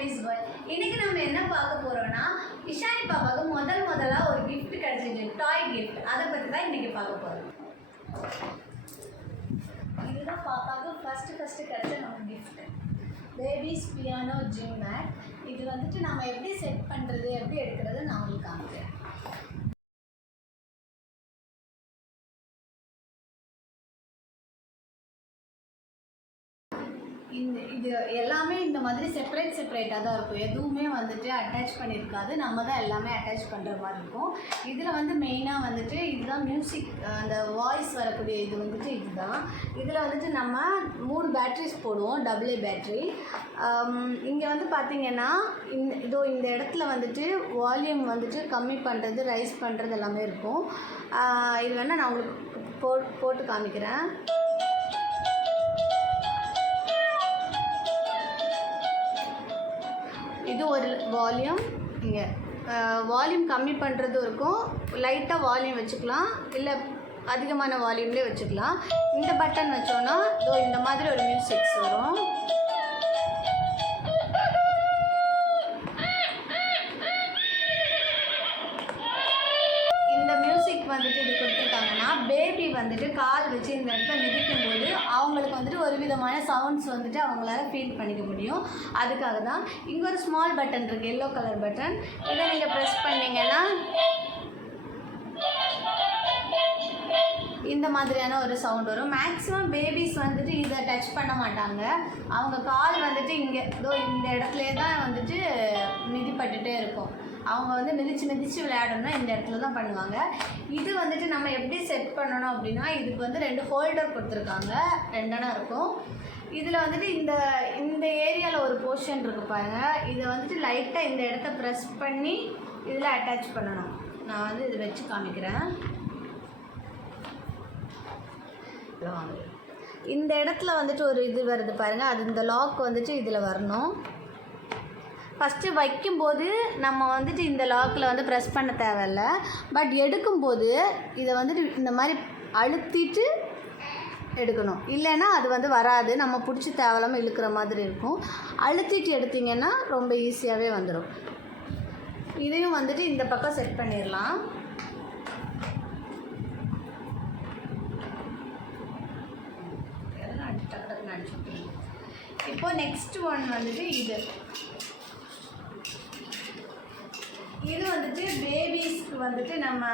சாண்டிஸ் world. இன்னைக்கு நம்ம என்ன பார்க்க போறோம்னா இஷானி பாப்பாவுக்கு முதலா ஒரு gift கிடைச்சிருக்கு, டாய் gift. அதை பத்தி தான் இன்னைக்கு பார்க்க போறோம். இதுதான் பாப்பாவுக்கு ஃபர்ஸ்ட் கிடைச்ச நம்ம gift. Babies piano gym mat. இது வந்துட்டு நம்ம எப்படி செட் பண்றது, எப்படி எடுக்கிறது நான் உங்களுக்கு காமிக்கிறேன். இது எல்லாமே இந்த மாதிரி செப்பரேட்டாக தான் இருக்கும். எதுவுமே வந்துட்டு அட்டாச் பண்ணியிருக்காது. நம்ம தான் எல்லாமே அட்டாச் பண்ணுற மாதிரி இருக்கும். இதில் வந்து மெயினாக வந்துட்டு இதுதான் மியூசிக், அந்த வாய்ஸ் வரக்கூடிய இது வந்துட்டு இதுதான். இதில் வந்துட்டு நம்ம 3 பேட்ரிஸ் போடுவோம், AA பேட்ரி. இங்கே வந்து பார்த்திங்கன்னா இந்த இடத்துல வந்துட்டு வால்யூம் வந்துட்டு கம்மி பண்ணுறது, ரைஸ் பண்ணுறது எல்லாமே இருக்கும். இது வேணால் நான் உங்களுக்கு போட்டு காமிக்கிறேன். இது ஒரு வால்யூம். இங்கே வால்யூம் கம்மி பண்ணுறதும் இருக்கும், லைட்டாக வால்யூம் வச்சுக்கலாம், இல்லை அதிகமான வால்யூம்லேயே வச்சுக்கலாம். இந்த பட்டன் வச்சோன்னா இந்த மாதிரி ஒரு மியூசிக்ஸ் வரும். இந்த மியூசிக் வந்துட்டு இது கொடுத்துருக்காங்கன்னா பேபி வந்துட்டு கால் வச்சு இந்த இடத்த மிதிக்கும் போது அவங்களுக்கு வந்துட்டு ஒரு விதமான சவுண்ட்ஸ் வந்துட்டு அவங்களால ஃபீல் பண்ணிக்க முடியும். அதுக்காக தான். இங்கே ஒரு ஸ்மால் பட்டன் இருக்குது, எல்லோ கலர் பட்டன். இதை நீங்கள் ப்ரெஸ் பண்ணிங்கன்னா இந்த மாதிரியான ஒரு சவுண்ட் வரும். மேக்ஸிமம் பேபிஸ் வந்துட்டு இதை டச் பண்ண மாட்டாங்க. அவங்க கால் வந்துட்டு இங்கே இந்த இடத்துலே தான் வந்துட்டு மிதிப்பட்டுட்டே இருக்கும். அவங்க வந்து மிதிச்சு விளையாடணும்னா இந்த இடத்துல தான் பண்ணுவாங்க. இது வந்துட்டு நம்ம எப்படி செட் பண்ணணும் அப்படின்னா, இதுக்கு வந்து 2 ஹோல்டர் கொடுத்துருக்காங்க, 2 இருக்கும். இதில் வந்துட்டு இந்த ஏரியாவில் ஒரு போர்ஷன் இருக்குது பாருங்கள். இதை வந்துட்டு லைட்டாக இந்த இடத்த ப்ரெஸ் பண்ணி இதில் அட்டாச் பண்ணணும். நான் வந்து இதை வச்சு காமிக்கிறேன். இந்த இடத்துல வந்துட்டு ஒரு இது வருது பாருங்கள், அது இந்த லாக் வந்துட்டு இதில் வரணும். ஃபஸ்ட்டு வைக்கும்போது நம்ம வந்துட்டு இந்த லாக்கில் வந்து ப்ரெஸ் பண்ண தேவையில்ல. பட் எடுக்கும்போது இதை வந்துட்டு இந்த மாதிரி அழுத்திட்டு எடுக்கணும், இல்லைன்னா அது வந்து வராது. நம்ம பிடிச்சி தேவையில்லாமல் இழுக்கிற மாதிரி இருக்கும். அழுத்திட்டு எடுத்திங்கன்னா ரொம்ப ஈஸியாகவே வந்துடும். இதையும் வந்துட்டு இந்த பக்கம் செட் பண்ணிடலாம். இப்போ நெக்ஸ்ட் ஒன் வந்துட்டு இது வந்துட்டு பேபிஸ்க்கு வந்துட்டு நம்ம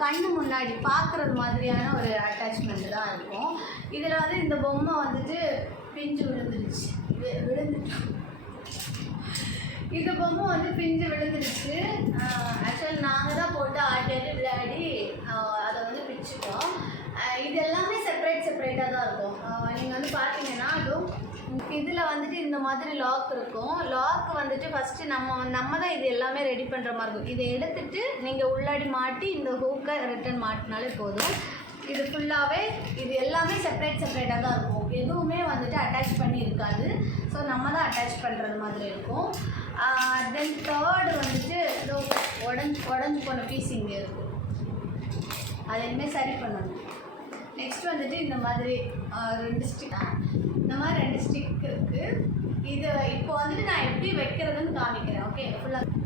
கண்ணு முன்னாடி பார்க்குறது மாதிரியான ஒரு அட்டாச்மெண்ட் தான் இருக்கும். இதில் வந்து இந்த பொம்மை வந்துட்டு பிஞ்சு விழுந்துருச்சு. இந்த பொம்மை வந்து பிஞ்சு விழுந்துருச்சு. ஆக்சுவலி நாங்கள் தான் போட்டு ஆட்டி விளையாடி அதை வந்து பிடிச்சிட்டோம். இது எல்லாமே செப்பரேட்டாக தான் இருக்கும். நீங்கள் வந்து பார்த்தீங்கன்னா இதில் வந்துட்டு இந்த மாதிரி லாக் இருக்கும். லாக் வந்துட்டு ஃபஸ்ட்டு நம்ம தான் இது எல்லாமே ரெடி பண்ணுற மாதிரி இருக்கும். இதை எடுத்துகிட்டு நீங்கள் உள்ளாடி மாட்டி இந்த ஹூக்கை ரிட்டன் மாட்டினாலே போதும். இது ஃபுல்லாகவே இது எல்லாமே செப்பரேட்டாக தான் இருக்கும். எதுவுமே வந்துட்டு அட்டாச் பண்ணி இருக்காது. ஸோ நம்ம தான் அட்டாச் பண்ணுறது மாதிரி இருக்கும். தென் தேர்டு வந்துட்டு ஏதோ உடஞ்சி போன பீஸ் இங்கே இருக்கும், அது இனிமேல் சரி பண்ணணும். நெக்ஸ்ட் வந்துட்டு இந்த மாதிரி 2 ஸ்டிக், இந்த மாதிரி 2 ஸ்டிக் இருக்குது. இது இப்போ வந்துட்டு நான் எப்படி வைக்கிறதுன்னு காமிக்கிறேன். ஓகே, ஃபுல்லாக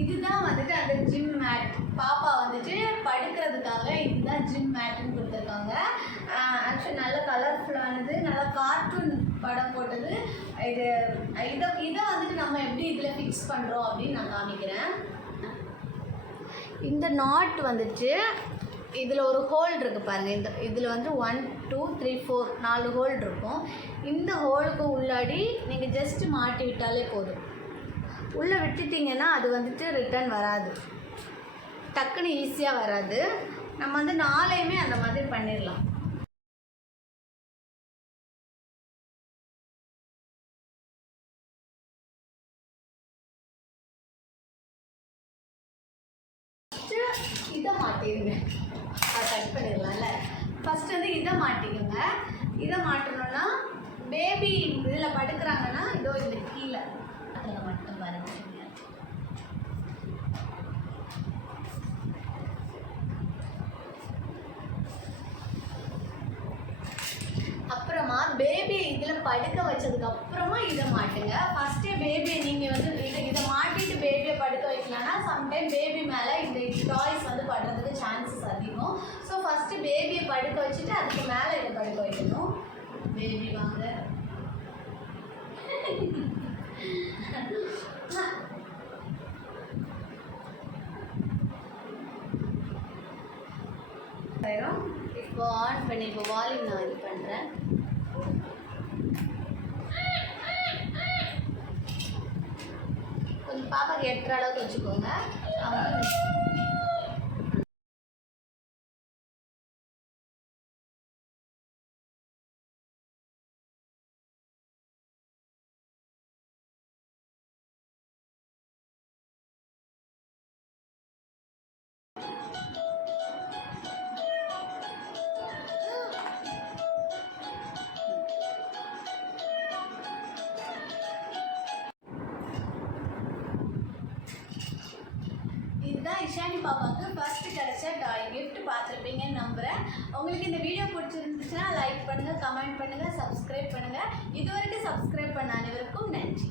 இதுதான் வந்துட்டு அந்த ஜிம் மேட். பாப்பா வந்துட்டு படுக்கிறதுக்காக இதுதான் ஜிம் மேட்டுன்னு கொடுத்துருக்காங்க. ஆக்சுவலி நல்ல கலர்ஃபுல்லானது, நல்லா கார்ட்டூன் படம் போட்டது. இதை வந்துட்டு நம்ம எப்படி இதில் ஃபிக்ஸ் பண்ணுறோம் அப்படின்னு நான் காமிக்கிறேன். இந்த நாட் வந்துட்டு இதில் ஒரு ஹோல் இருக்குது பாருங்கள். இதில் வந்து 1 2 3 4 4 ஹோல் இருக்கும். இந்த ஹோலுக்கு உள்ளாடி நீங்கள் ஜஸ்ட்டு மாட்டி விட்டாலே போதும். உள்ளே விட்டுட்டிங்கன்னா அது வந்துட்டு ரிட்டர்ன் வராது, டக்குன்னு ஈஸியாக வராது. நம்ம வந்து 4யுமே அந்த மாதிரி பண்ணிடலாம். இதை மாட்டிடுங்க, அதை கட் பண்ணிடலாம்ல. ஃபஸ்ட்டு வந்து இதை மாட்டிக்கோங்க. இதை மாட்டணும்னா பேபி இதில் படுக்கிறாங்கன்னா இந்த கீழே அதில் மட்டும் பாருங்கள். அப்புறம் படுக்க வச்சதுக்கு அப்புறமா இதை மாட்டுங்க. ஃபஸ்ட்டே பேபியை நீங்கள் வந்து இதை மாட்டிட்டு பேபியை படுக்க வைக்கலாம்னா சம்டைம் பேபி மேலே இந்த டாய்ஸ் வந்து படுறதுக்கு சான்சஸ் அதிகம். ஸோ ஃபஸ்ட்டு பேபியை படுக்க வச்சுட்டு அதுக்கு மேலே இதை படுக்க வைக்கணும். பேபி வாங்க. இப்போ ஆன் பண்ணி இப்போ வால்யூம் நான் இது பண்ணுறேன். கொஞ்சம் பாப்பாக்கு எட்டுற அளவுக்கு வச்சுக்கோங்க. இதுதான் இஷானி பாப்பாவுக்கு ஃபர்ஸ்ட் கிடைச்ச டாய் கிஃப்ட். பார்த்துருப்பீங்கன்னு நம்புகிறேன். உங்களுக்கு இந்த வீடியோ பிடிச்சிருந்துச்சுன்னா லைக் பண்ணுங்கள், கமெண்ட் பண்ணுங்கள், சப்ஸ்கிரைப் பண்ணுங்கள். இதுவரைக்கும் சப்ஸ்கிரைப் பண்ண அனைவருக்கும் நன்றி.